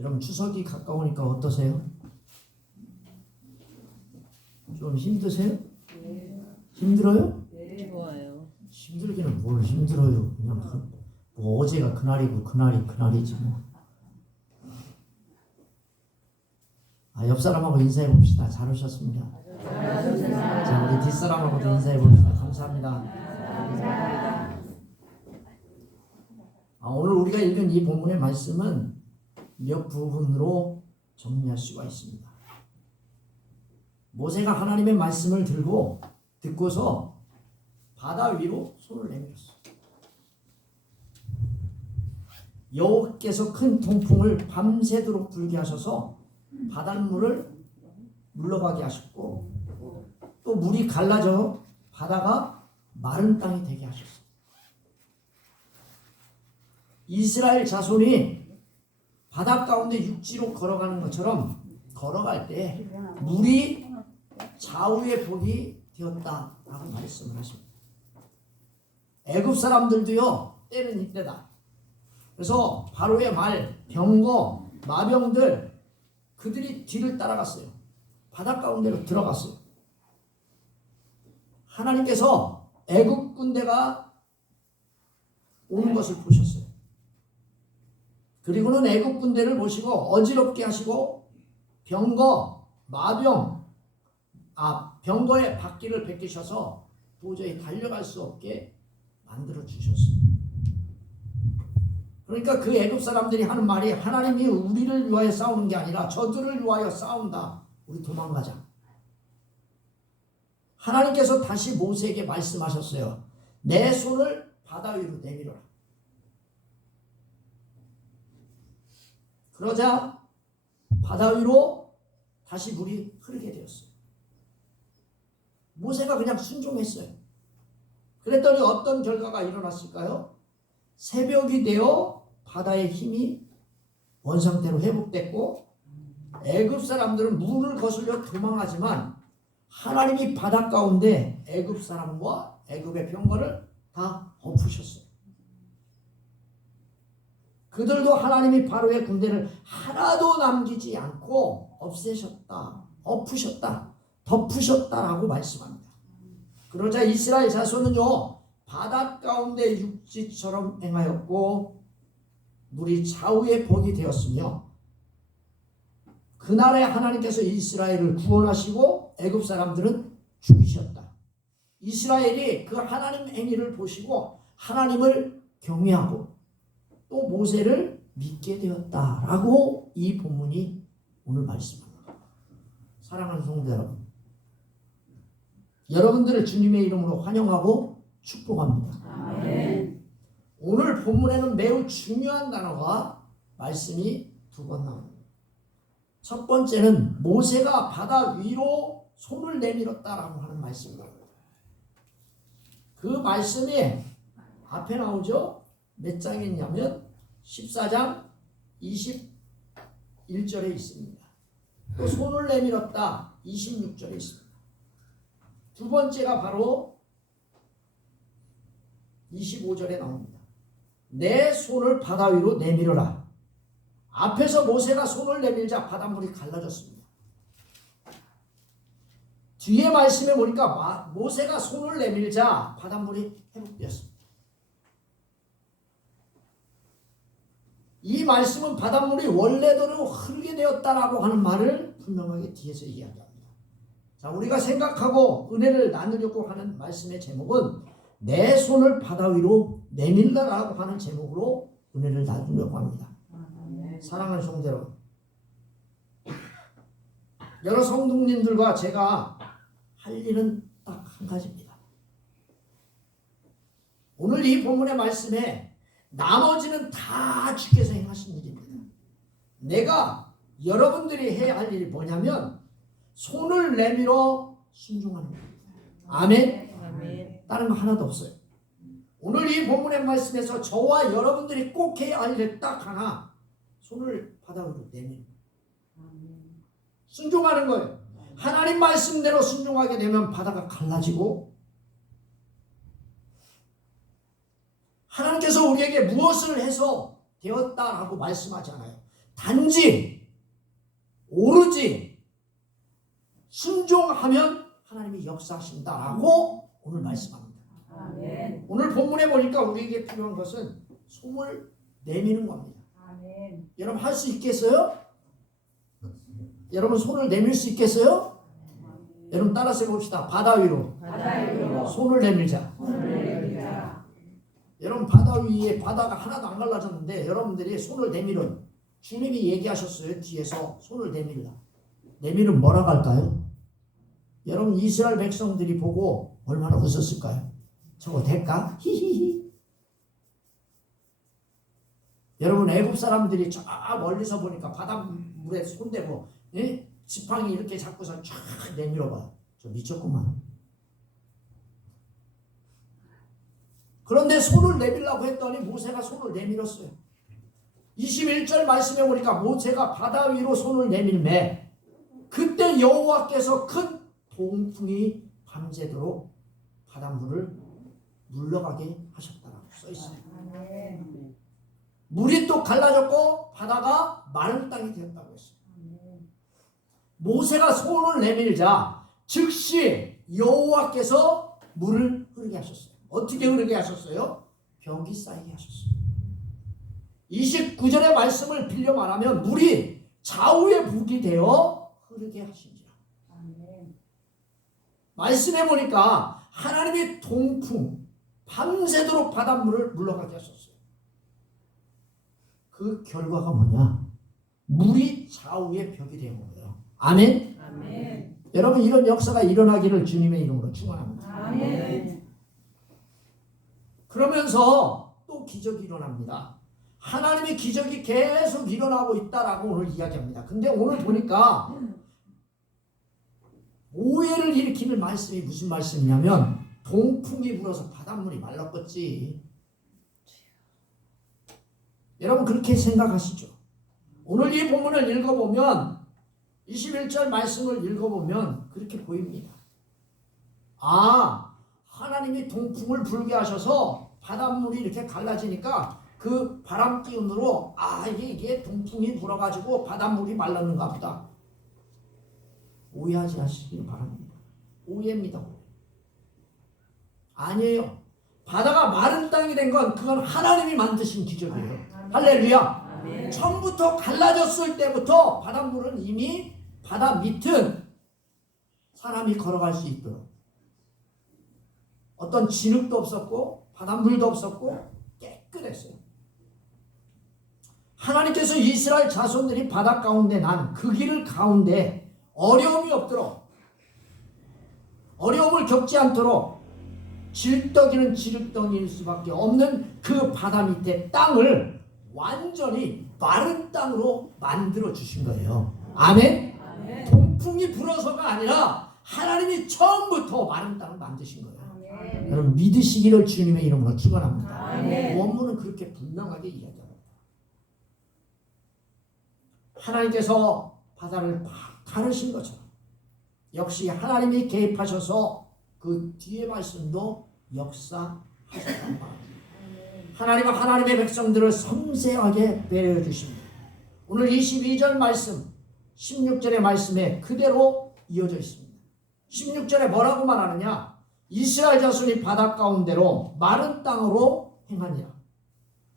여러분 추석이 가까우니까 어떠세요? 좀 힘드세요? 힘들어요? 좋아요. 힘들기는 뭘 힘들어요. 그냥 뭐 어제가 그날이고 그날이 그날이지 뭐. 옆 사람하고 인사해 봅시다. 잘 오셨습니다. 자, 우리 뒷사람하고도 인사해 봅시다. 감사합니다. 오늘 우리가 읽은 이 본문의 말씀은 몇 부분으로 정리할 수가 있습니다. 모세가 하나님의 말씀을 듣고서 바다 위로 손을 내밀었어요. 여호와께서 큰 통풍을 밤새도록 불게 하셔서 바닷물을 물러가게 하셨고 또 물이 갈라져 바다가 마른 땅이 되게 하셨어요. 이스라엘 자손이 바다 가운데 육지로 걸어가는 것처럼 걸어갈 때 물이 좌우의 복이 되었다라고 말씀을 하십니다. 애굽 사람들도요, 때는 이때다. 그래서 바로의 말, 병거, 마병들 그들이 뒤를 따라갔어요. 바다 가운데로 들어갔어요. 하나님께서 애굽 군대가 오는 것을 보셨어요. 그리고는 애굽 군대를 보시고 어지럽게 하시고 병거의 바퀴를 벗기셔서 도저히 달려갈 수 없게 만들어 주셨어요. 그러니까 그 애굽 사람들이 하는 말이 하나님이 우리를 위하여 싸우는 게 아니라 저들을 위하여 싸운다. 우리 도망가자. 하나님께서 다시 모세에게 말씀하셨어요. 내 손을 바다 위로 내밀어라. 그러자 바다 위로 다시 물이 흐르게 되었어요. 모세가 그냥 순종했어요. 그랬더니 어떤 결과가 일어났을까요? 새벽이 되어 바다의 힘이 원상태로 회복됐고 애굽 사람들은 물을 거슬려 도망하지만 하나님이 바다 가운데 애굽 사람과 애굽의 병거를 다 엎으셨어요. 그들도 하나님이 바로의 군대를 하나도 남기지 않고 없애셨다, 엎으셨다, 덮으셨다라고 말씀합니다. 그러자 이스라엘 자손은요 바다 가운데 육지처럼 행하였고 물이 좌우의 복이 되었으며 그날에 하나님께서 이스라엘을 구원하시고 애굽 사람들은 죽이셨다. 이스라엘이 그 하나님 행위를 보시고 하나님을 경외하고 또 모세를 믿게 되었다라고 이 본문이 오늘 말씀합니다. 사랑하는 성도 여러분, 여러분들을 주님의 이름으로 환영하고 축복합니다. 아멘. 오늘 본문에는 매우 중요한 단어가 말씀이 두 번 나옵니다. 첫 번째는 모세가 바다 위로 손을 내밀었다라고 하는 말씀입니다. 그 말씀이 앞에 나오죠. 몇 장에 있냐면 14장 21절에 있습니다. 또 손을 내밀었다 26절에 있습니다. 두 번째가 바로 25절에 나옵니다. 내 손을 바다 위로 내밀어라. 앞에서 모세가 손을 내밀자 바닷물이 갈라졌습니다. 뒤에 말씀에 보니까 모세가 손을 내밀자 바닷물이 회복되었습니다. 이 말씀은 바닷물이 원래대로 흐르게 되었다라고 하는 말을 분명하게 뒤에서 이야기합니다. 자, 우리가 생각하고 은혜를 나누려고 하는 말씀의 제목은 내 손을 바다 위로 내밀라라고 하는 제목으로 은혜를 나누려고 합니다. 사랑하는 성도 여러분, 여러 성도님들과 제가 할 일은 딱 한 가지입니다. 오늘 이 본문의 말씀에 나머지는 다 주께서 행하신 일입니다. 내가 여러분들이 해야 할 일이 뭐냐면 손을 내밀어 순종하는 겁니다. 아멘? 아멘. 다른 거 하나도 없어요. 오늘 이 본문의 말씀에서 저와 여러분들이 꼭 해야 할 일 딱 하나, 손을 바다 위로 내밀는 순종하는 거예요. 하나님 말씀대로 순종하게 되면 바다가 갈라지고 하나님께서 우리에게 무엇을 해서 되었다라고 말씀하지 않아요. 단지 오로지 순종하면 하나님이 역사하신다라고 오늘 말씀합니다. 아멘. 오늘 본문에 보니까 우리에게 필요한 것은 손을 내미는 겁니다. 아멘. 여러분 할 수 있겠어요? 여러분 손을 내밀 수 있겠어요? 여러분 따라서 해봅시다. 바다 위로 바다 위로 손을 내밀자. 손을 내밀자. 여러분 바다 위에 바다가 하나도 안 갈라졌는데 여러분들이 손을 내밀은 주님이 얘기하셨어요. 뒤에서 손을 내밀라. 내밀은 뭐라고 할까요? 여러분 이스라엘 백성들이 보고 얼마나 웃었을까요? 저거 될까? 히히히. 여러분 애굽 사람들이 저 멀리서 보니까 바닷물에 손대고 예? 지팡이 이렇게 잡고서 쫙 내밀어봐. 저 미쳤구만. 그런데 손을 내밀라고 했더니 모세가 손을 내밀었어요. 21절 말씀에 보니까 모세가 바다 위로 손을 내밀매 그때 여호와께서 큰 동풍이 밤새도록 바닷물을 물러가게 하셨다라고 써있어요. 아멘. 물이 또 갈라졌고 바다가 마른 땅이 되었다고 했어요. 모세가 손을 내밀자 즉시 여호와께서 물을 흐르게 하셨어요. 어떻게 흐르게 하셨어요? 벽이 쌓이게 하셨어요. 29절의 말씀을 빌려 말하면 물이 좌우에 북이 되어 흐르게 하신지라. 아멘. 말씀해 보니까 하나님이 동풍 밤새도록 바닷물을 물러가게 하셨어요. 그 결과가 뭐냐? 물이 좌우에 벽이 되는 거예요. 아멘? 아멘. 여러분 이런 역사가 일어나기를 주님의 이름으로 축원합니다. 아멘. 그러면서 또 기적이 일어납니다. 하나님의 기적이 계속 일어나고 있다라고 오늘 이야기합니다. 근데 오늘 보니까 오해를 일으키는 말씀이 무슨 말씀이냐면 동풍이 불어서 바닷물이 말랐겠지. 여러분 그렇게 생각하시죠? 오늘 이 본문을 읽어보면 21절 말씀을 읽어보면 그렇게 보입니다. 아, 하나님이 동풍을 불게 하셔서 바닷물이 이렇게 갈라지니까 그 바람 기운으로 아 이게 동풍이 불어가지고 바닷물이 말랐는가 보다. 오해하지 않으시길 바랍니다. 오해입니다. 아니에요. 바다가 마른 땅이 된 건 그건 하나님이 만드신 기적이에요. 할렐루야. 아멘. 처음부터 갈라졌을 때부터 바닷물은 이미 바다 밑은 사람이 걸어갈 수 있도록 어떤 진흙도 없었고 바닷물도 없었고 깨끗했어요. 하나님께서 이스라엘 자손들이 바다 가운데 난 그 길을 가운데 어려움이 없도록 어려움을 겪지 않도록 질떡이는 지륵덩이일 수밖에 없는 그 바다 밑에 땅을 완전히 마른 땅으로 만들어 주신 거예요. 아멘? 아멘. 동풍이 불어서가 아니라 하나님이 처음부터 마른 땅을 만드신 거예요. 아멘. 여러분 믿으시기를 주님의 이름으로 축원합니다. 아멘. 원문은 그렇게 분명하게 이야기합니다. 하나님께서 바다를 팍 가르신 것처럼 역시 하나님이 개입하셔서 그 뒤에 말씀도 역사하셨단 말입니다. 하나님은 하나님의 백성들을 섬세하게 배려해 주십니다. 오늘 22절 말씀 16절의 말씀에 그대로 이어져 있습니다. 16절에 뭐라고 말하느냐? 이스라엘 자손이 바다 가운데로 마른 땅으로 행하니라.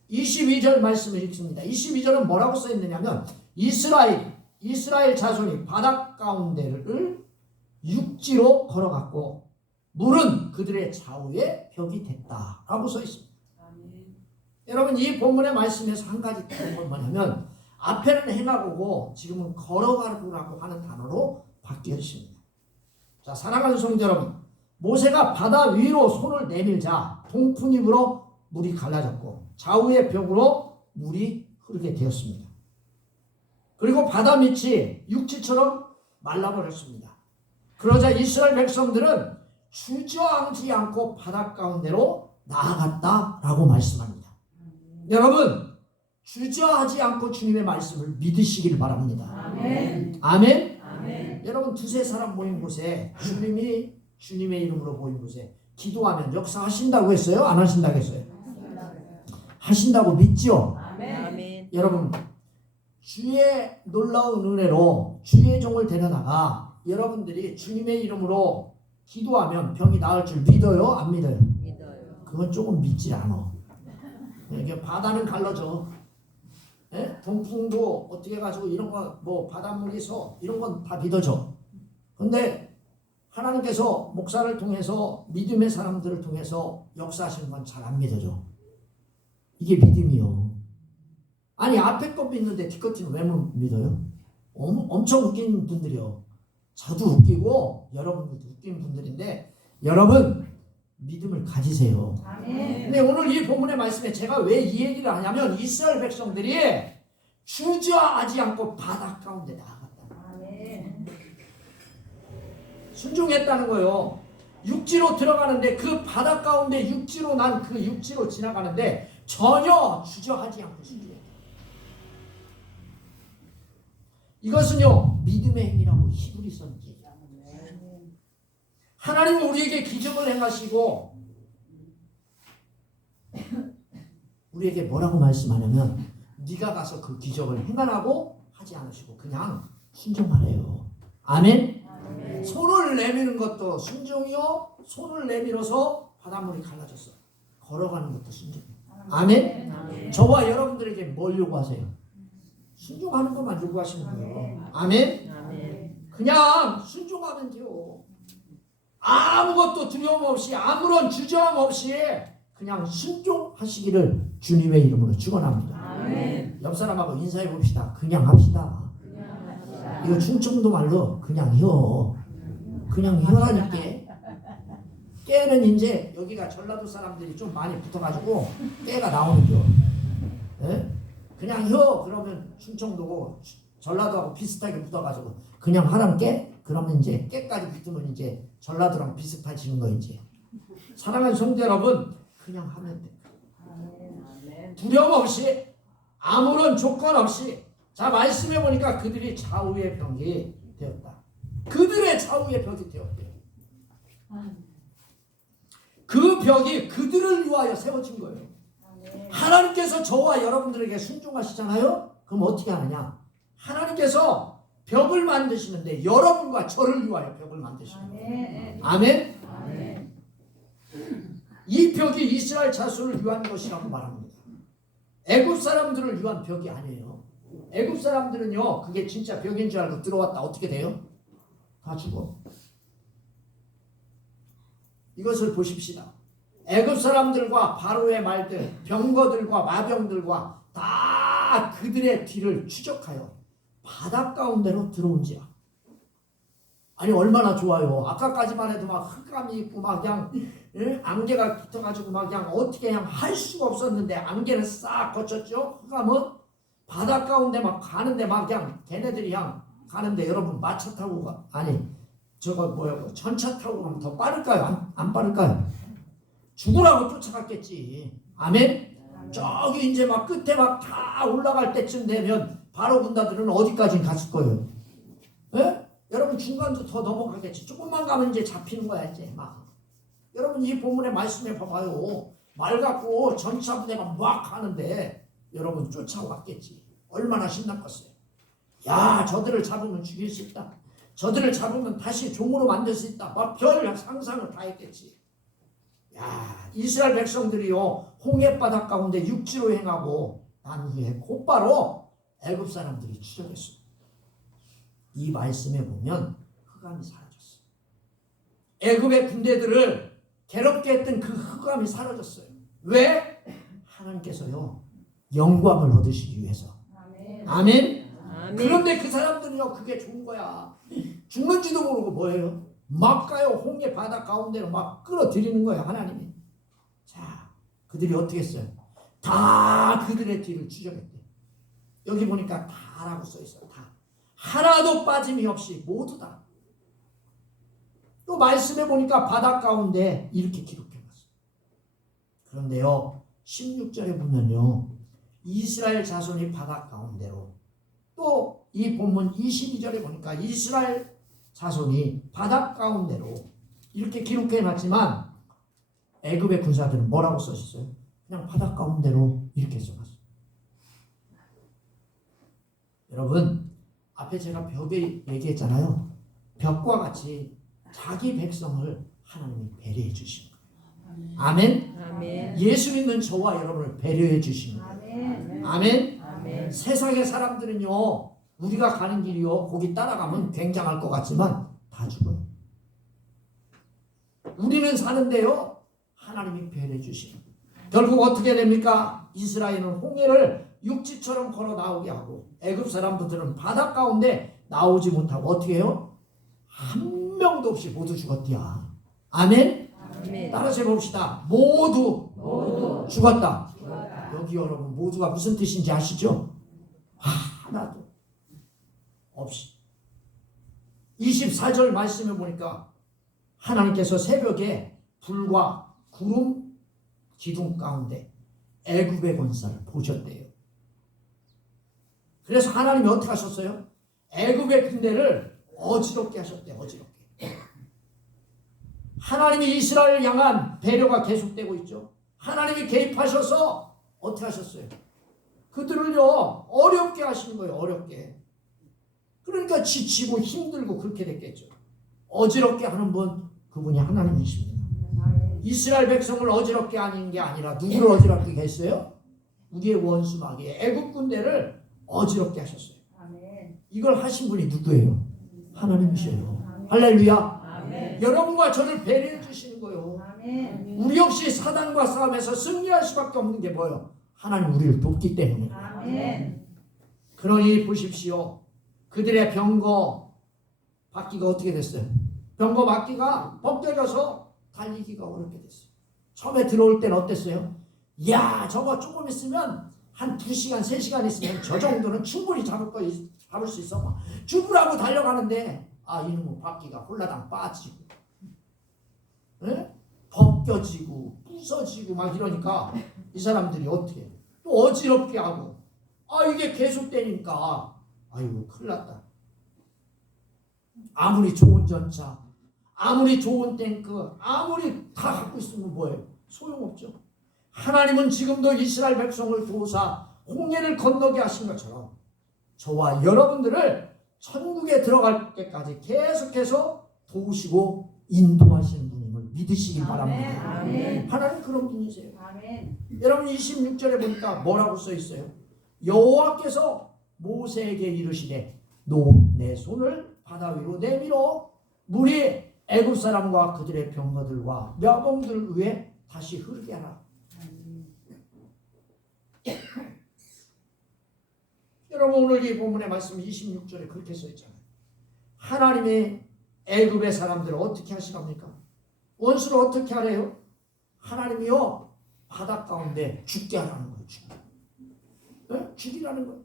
22절 말씀을 읽습니다. 22절은 뭐라고 써 있느냐면 이스라엘 자손이 바다 가운데를 육지로 걸어갔고 물은 그들의 좌우에 벽이 됐다라고 써 있습니다. 아멘. 여러분 이 본문의 말씀에서 한 가지 다른 건 뭐냐면 앞에는 행하고고 지금은 걸어가라고 하는 단어로 바뀌어 있습니다. 자, 사랑하는 성도 여러분, 모세가 바다 위로 손을 내밀자 동풍이 불어 물이 갈라졌고 좌우의 벽으로 물이 흐르게 되었습니다. 그리고 바다 밑이 육지처럼 말라버렸습니다. 그러자 이스라엘 백성들은 주저앉지 않고 바다 가운데로 나아갔다라고 말씀합니다. 여러분 주저하지 않고 주님의 말씀을 믿으시길 바랍니다. 아멘. 아멘. 아멘. 여러분 두세 사람 모인 곳에 주님이 주님의 이름으로 모인 곳에 기도하면 역사하신다고 했어요? 안 하신다고 했어요? 하신다고 믿죠? 아멘. 아멘. 여러분 주의 놀라운 은혜로 주의 종을 데려다가 여러분들이 주님의 이름으로 기도하면 병이 나을 줄 믿어요? 안 믿어요? 믿어요. 그건 조금 믿지 않아. 이게 바다는 갈라져. 예? 동풍도 어떻게 가지고 이런 거 뭐 바닷물에서 이런 건 다 믿어져. 근데 하나님께서 목사를 통해서 믿음의 사람들을 통해서 역사하시는 건 잘 안 믿어져. 이게 믿음이요. 아니 앞에 것 믿는데 뒷것은 왜 못 믿어요? 엄청 웃긴 분들이요. 저도 웃기고 여러분들도 웃긴 분들인데 여러분 믿음을 가지세요. 아멘. 근데 오늘 이 본문의 말씀에 제가 왜 이 얘기를 하냐면 이스라엘 백성들이 주저하지 않고 바다 가운데 나아갔다. 아멘. 순종했다는 거예요. 육지로 들어가는데 그 바다 가운데 육지로 난 그 육지로 지나가는데 전혀 주저하지 않고 순종했다. 이것은요 믿음의 행위라고 히브리서는 얘기합니다. 하나님은 우리에게 기적을 행하시고 우리에게 뭐라고 말씀하냐면 네가 가서 그 기적을 행하라고 하지 않으시고 그냥 순종하래요. 아멘? 아멘. 손을 내미는 것도 순종이요. 손을 내밀어서 바닷물이 갈라졌어. 걸어가는 것도 순종이요. 아멘? 아멘. 저와 여러분들에게 뭘 요구하세요? 순종하는 것만 요구하시는 거예요. 아멘? 아멘. 그냥 순종하면 돼요. 아무것도 두려움 없이 아무런 주저함 없이 그냥 순종하시기를 주님의 이름으로 축원합니다. 아멘. 옆 사람하고 인사해 봅시다. 그냥 합시다. 그냥 합시다. 이거 충청도 말로 그냥 혀. 그냥 혀라니까. 깨는 이제 여기가 전라도 사람들이 좀 많이 붙어가지고 깨가 나오는겨. 예? 그냥 혀 그러면 충청도고 전라도하고 비슷하게 붙어가지고 그냥 하라는 깨? 그러면 이제 깨까지 붙으면 이제 전라도랑 비슷해지는 거 이제. 사랑하는 성도 여러분 그냥 하면 돼. 아멘. 두려움 없이 아무런 조건 없이 자 말씀해 보니까 그들이 좌우의 벽이 되었다. 그들의 좌우의 벽이 되었대요. 그 벽이 그들을 위하여 세워진 거예요. 하나님께서 저와 여러분들에게 순종하시잖아요. 그럼 어떻게 하느냐? 하나님께서 벽을 만드시는데 여러분과 저를 위하여 벽을 만드시는 거예요. 아멘? 아멘. 이 벽이 이스라엘 자손을 위한 것이라고 말합니다. 애굽 사람들을 위한 벽이 아니에요. 애굽 사람들은요 그게 진짜 벽인 줄 알고 들어왔다 어떻게 돼요? 다 죽어. 이것을 보십시다. 애굽 사람들과 바로의 말들, 병거들과 마병들과 다 그들의 뒤를 추적하여 바다 가운데로 들어온지야. 아니 얼마나 좋아요. 아까까지만 해도 막 흑암이 있고 막 그냥 안개가 붙어가지고 막 그냥 어떻게 그냥 할 수가 없었는데 안개는 싹 거쳤죠. 흑암은 바다 가운데 막 가는데 막 그냥 걔네들이 그냥 가는데 여러분 마차 타고 가 아니 저거 뭐야 전차 타고 가면 더 빠를까요? 안 빠를까요? 죽으라고 쫓아갔겠지. 아멘? 저기 이제 막 끝에 막 다 올라갈 때쯤 되면 바로 군다들은 어디까지 갔을 거예요? 예? 여러분 중간도 더 넘어가겠지. 조금만 가면 이제 잡히는 거야 이제 막. 여러분 이 본문의 말씀에 봐봐요. 말 갖고 전차 부대가 막 가는데 여러분 쫓아왔겠지. 얼마나 신났겠어요. 야 저들을 잡으면 죽일 수 있다. 저들을 잡으면 다시 종으로 만들 수 있다. 막 별 상상을 다 했겠지. 야 이스라엘 백성들이요 홍해바다 가운데 육지로 행하고 난 후에 곧바로 애굽 사람들이 추적했어요. 이 말씀에 보면 흑암이 사라졌어요. 애굽의 군대들을 괴롭게 했던 그 흑암이 사라졌어요. 왜? 하나님께서요 영광을 얻으시기 위해서. 아멘. 아멘? 아멘. 그런데 그 사람들은요 그게 좋은 거야. 죽는지도 모르고 뭐예요? 막 가요. 홍해 바다 가운데로 막 끌어들이는 거예요 하나님이. 자 그들이 어떻게 했어요? 다 그들의 뒤를 추적했대. 여기 보니까 다라고 써있어요. 다. 하나도 빠짐이 없이 모두 다. 또 말씀해 보니까 바다 가운데 이렇게 기록해놨어요. 그런데요 16절에 보면요 이스라엘 자손이 바다 가운데로 또 이 본문 22절에 보니까 이스라엘 자손이 바다 가운데로 이렇게 기록해놨지만 애굽의 군사들은 뭐라고 써있어요? 그냥 바다 가운데로 이렇게 써놨어요. 여러분, 앞에 제가 벽에 얘기했잖아요. 벽과 같이 자기 백성을 하나님이 배려해 주신 거예요. 아멘. 아멘. 예수 믿는 저와 여러분을 배려해 주신 거예요. 아멘. 아멘. 아멘. 세상의 사람들은요, 우리가 가는 길이요, 거기 따라가면 굉장할 것 같지만 다 죽어요. 우리는 사는데요, 하나님이 배려해 주시는 거예요. 결국 어떻게 됩니까? 이스라엘은 홍해를 육지처럼 걸어 나오게 하고 애굽 사람들은 바다 가운데 나오지 못하고 어떻게 해요? 한 명도 없이 모두 죽었디야. 아멘? 아멘. 따라서 해봅시다. 모두 죽었다. 죽었다. 여기 여러분 모두가 무슨 뜻인지 아시죠? 하나도 없이. 24절 말씀해 보니까 하나님께서 새벽에 불과 구름 기둥 가운데 애굽의 권사를 보셨대요. 그래서 하나님이 어떻게 하셨어요? 애굽의 군대를 어지럽게 하셨대요. 어지럽게. 하나님이 이스라엘을 향한 배려가 계속되고 있죠. 하나님이 개입하셔서 어떻게 하셨어요? 그들을요 어렵게 하시는 거예요. 어렵게. 그러니까 지치고 힘들고 그렇게 됐겠죠. 어지럽게 하는 분, 그분이 하나님이십니다. 이스라엘 백성을 어지럽게 하는 게 아니라 누구를 어지럽게 했어요? 우리의 원수 마귀의 애굽 군대를 어지럽게 하셨어요. 아멘. 이걸 하신 분이 누구예요? 하나님이셔요. 할렐루야. 아멘. 여러분과 저를 배려해 주시는 거예요. 아멘. 우리 역시 사단과 싸움에서 승리할 수밖에 없는 게 뭐예요? 하나님 우리를 돕기 때문에. 아멘. 그러니 보십시오. 그들의 병거 바퀴가 어떻게 됐어요? 병거 바퀴가 벗겨져서 달리기가 어렵게 됐어요. 처음에 들어올 때는 어땠어요? 야, 저거 조금 있으면 한 2시간, 3시간 있으면 저 정도는 충분히 잡을 수 있어. 막 죽으라고 달려가는데 이놈의 바퀴가 홀라당 빠지고 벗겨지고 부서지고 막 이러니까 이 사람들이 어떻게 해요? 또 어지럽게 하고 이게 계속되니까 아이고 큰일 났다. 아무리 좋은 전차, 아무리 좋은 탱크, 아무리 다 갖고 있으면 뭐예요? 소용없죠. 하나님은 지금도 이스라엘 백성을 도우사 홍해를 건너게 하신 것처럼 저와 여러분들을 천국에 들어갈 때까지 계속해서 도우시고 인도하시는 분임을 믿으시기 바랍니다. 아멘. 하나님 그런 분이세요. 아멘. 여러분 26절에 보니까 뭐라고 써 있어요? 여호와께서 모세에게 이르시되 너 내 손을 바다 위로 내밀어 물이 애굽 사람과 그들의 병거들과 묘봉들 위에 다시 흐르게 하라. 여러분 오늘 이 본문의 말씀 26절에 그렇게 써 있잖아요. 하나님이 애굽의 사람들을 어떻게 하시랍니까? 원수를 어떻게 하래요? 하나님이요 바다 가운데 죽게 하라는 거예요. 죽이라는 거예요.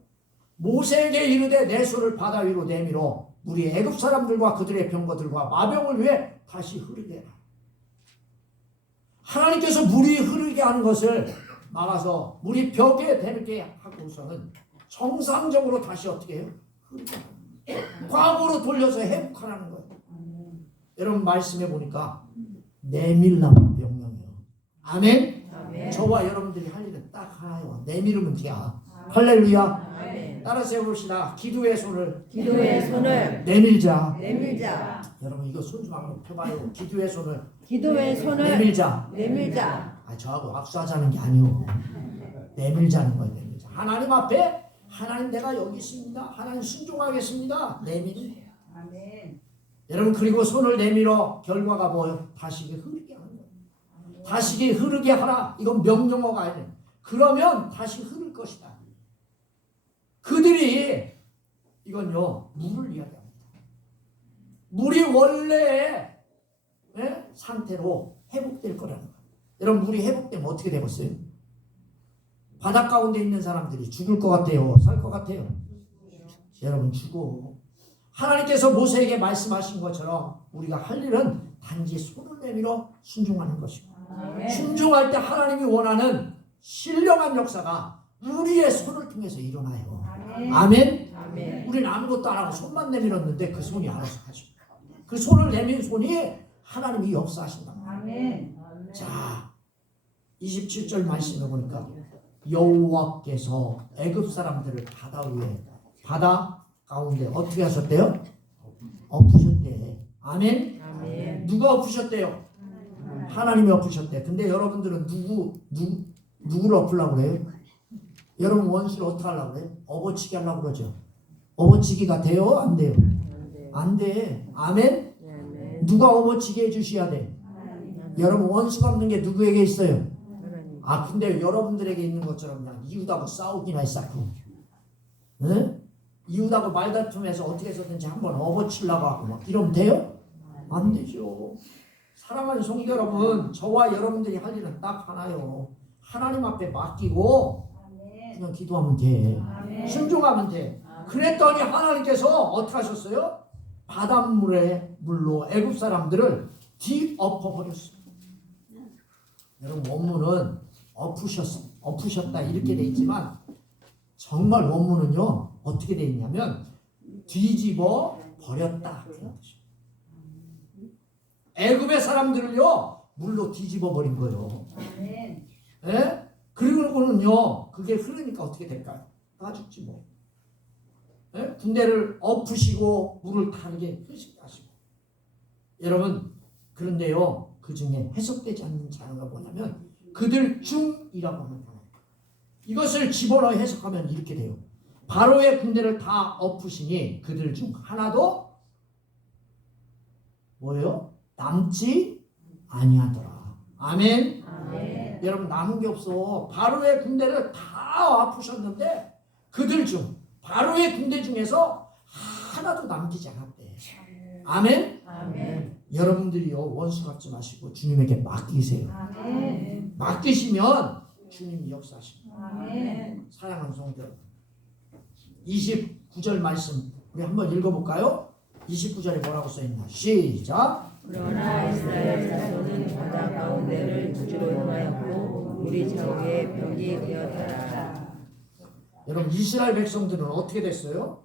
모세에게 이르되 내 손을 바다 위로 내밀어 물이 애굽 사람들과 그들의 병거들과 마병을 위해 다시 흐르게 해라. 하나님께서 물이 흐르게 하는 것을 막아서 물이 벽에 대게 하고서는 정상적으로 다시 어떻게 해요? 흐르게 하는 거예요. 과거로 돌려서 회복하라는 거예요. 여러분 말씀해 보니까 내밀라는 명령이에요. 아멘? 아멘. 저와 여러분들이 할 일은 딱 하나요. 내밀으면 돼야. 할렐루야. 아멘. 따라서 해봅시다. 기도의 손을 기도의 손을 내밀자. 내밀자. 여러분 이거 손 좀 한번 펴봐요. 기도의 손을 기도의 손을 내밀자. 내밀자. 저하고 악수하자는 게 아니오. 내밀자는 거예요. 내밀자. 하나님 앞에 하나님 내가 여기 있습니다. 하나님 순종하겠습니다. 내밀으면 돼요. 아멘. 여러분 그리고 손을 내밀어 결과가 뭐예요? 다시게 흐르게 하는 거예요. 다시게 흐르게 하라. 이건 명령어가 아니에요. 그러면 다시 흐를 것이다. 그들이 이건요 물을 이야기합니다. 물이 원래의 상태로 회복될 거라는 거예요. 여러분 물이 회복되면 어떻게 되겠어요? 바다 가운데 있는 사람들이 죽을 것 같아요? 살 것 같아요? 여러분 죽어. 하나님께서 모세에게 말씀하신 것처럼 우리가 할 일은 단지 손을 내밀어 순종하는 것이고 아멘. 순종할 때 하나님이 원하는 신령한 역사가 우리의 손을 통해서 일어나요. 아멘. 아멘? 아멘. 우리는 아무것도 안 하고 손만 내밀었는데 그 손이 알아서 하십니다. 그 손을 내민 손이 하나님이 역사하신다. 아멘. 자, 27절 말씀해 보니까 여호와께서 애굽 사람들을 바다 위에 바다 가운데 어떻게 하셨대요? 엎으셨대. 아멘. 아멘. 누가 엎으셨대요? 하나님이 엎으셨대. 근데 여러분들은 누구를 엎으려고 그래요? 여러분 원수를 어떻게 하려고 그래요? 업어치기 하려고 그러죠. 업어치기가 돼요? 안 돼요? 안 돼. 아멘. 누가 업어치게 해주셔야 돼? 여러분 원수가 없는 게 누구에게 있어요? 아 근데 여러분들에게 있는 것처럼 그냥 이웃하고 싸우기나 했었고, 응? 이웃하고 말다툼해서 어떻게 해서든지 한번 업어치려고 하고 막 이러면 돼요? 안 되죠. 사랑하는 성도 여러분, 저와 여러분들이 할 일은 딱 하나요. 하나님 앞에 맡기고 그냥 기도하면 돼. 순종하면 돼. 그랬더니 하나님께서 어떻게 하셨어요? 바닷물로 애굽 사람들을 뒤엎어 버렸어요. 여러분 원문은 엎으셨다 이렇게 돼 있지만 정말 원문은요 어떻게 돼 있냐면 뒤집어 버렸다 그런 뜻이에요. 애굽의 사람들을요 물로 뒤집어 버린 거예요. 예? 그리고는요 그게 흐르니까 어떻게 될까요? 다 죽지 뭐. 예? 군대를 엎으시고 물을 다르게 하시고. 여러분 그런데요 그 중에 해석되지 않는 자료가 뭐냐면 그들 중이라고 하는 단어. 이것을 집어넣어 해석하면 이렇게 돼요. 바로의 군대를 다 엎으시니 그들 중 하나도 뭐예요? 남지 아니하더라. 아멘. 아멘. 여러분 남은 게 없어. 바로의 군대를 다 엎으셨는데 그들 중 바로의 군대 중에서 하나도 남기지 않았대. 아멘. 아멘. 여러분들이요 원수 갖지 마시고 주님에게 맡기세요. 아멘. 맡기시면 주님이 역사하십니다. 아멘. 사랑하는 성도 여러분, 29절 말씀 우리 한번 읽어볼까요? 29절에 뭐라고 써있나? 시작. 그러나 이스라엘 자손은 바다 가운데를 육지로 행하였고 우리 좌우에 벽이 되었더라. 여러분 이스라엘 백성들은 어떻게 됐어요?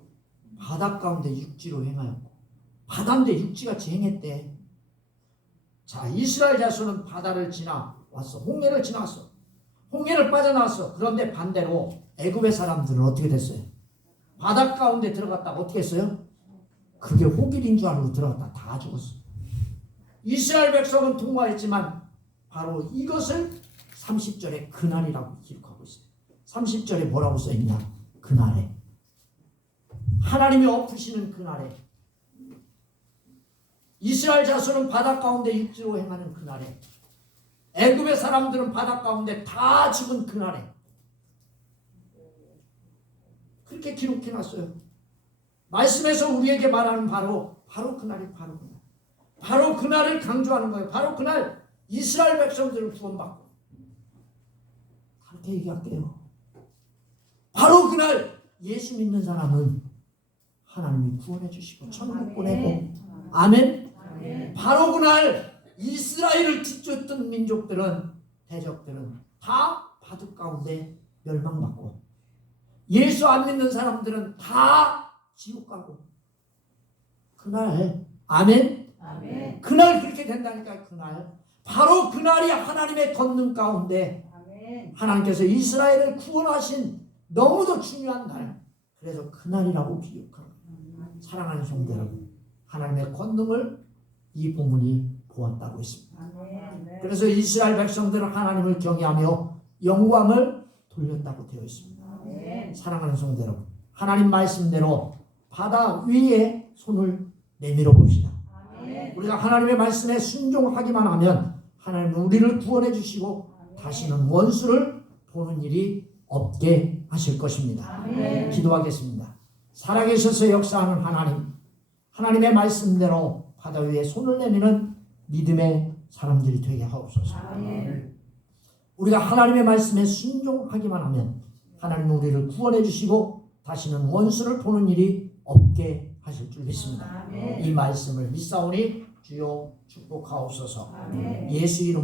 바다 가운데 육지로 행하였고 바다인데 육지같이 행했대. 자 이스라엘 자손은 바다를 지나왔어. 홍해를 지나왔어. 홍해를 빠져나왔어. 그런데 반대로 애굽의 사람들은 어떻게 됐어요? 바다 가운데 들어갔다가 어떻게 했어요? 그게 호길인 줄 알고 들어갔다 다 죽었어. 이스라엘 백성은 통과했지만 바로 이것을 30절에 그날이라고 기록하고 있어요. 30절에 뭐라고 써있냐? 그날에 하나님이 엎으시는 그날에 이스라엘 자손은 바다 가운데 육지로 행하는 그날에 애굽의 사람들은 바다 가운데 다 죽은 그날에 그렇게 기록해놨어요. 말씀에서 우리에게 말하는 바로 그날이 바로 그날을 강조하는 거예요. 바로 그날 이스라엘 백성들을 구원받고 그렇게 얘기할게요. 바로 그날 예수 믿는 사람은 하나님이 구원해 주시고 천국 보내고 아멘. 바로 그날 이스라엘을 뒤쫓던 민족들은 대적들은 다 바둑 가운데 멸망받고 예수 안 믿는 사람들은 다 지옥 가고 그날 아멘. 아멘. 그날 그렇게 된다니까. 그날 바로 그날이 하나님의 권능 가운데 아멘. 하나님께서 이스라엘을 구원하신 너무도 중요한 날. 그래서 그날이라고 기억하는 사랑하는 성도 여러분, 하나님의 권능을 이 본문이 보았다고 했습니다. 아멘. 그래서 이스라엘 백성들은 하나님을 경외하며 영광을 돌렸다고 되어 있습니다. 아멘. 사랑하는 성도 여러분, 하나님 말씀대로 바다 위에 손을 내밀어 봅시다. 아멘. 우리가 하나님의 말씀에 순종하기만 하면 하나님은 우리를 구원해 주시고 다시는 원수를 보는 일이 없게 하실 것입니다. 아멘. 기도하겠습니다. 살아계셔서 역사하는 하나님, 하나님의 말씀대로 바다 위에 손을 내미는 믿음의 사람들이 되게 하옵소서. 아멘. 우리가 하나님의 말씀에 순종하기만 하면 하나님은 우리를 구원해 주시고 다시는 원수를 보는 일이 없게 하실 줄 믿습니다. 아멘. 이 말씀을 믿사오니 주여 축복하옵소서. 아멘. 예수 이름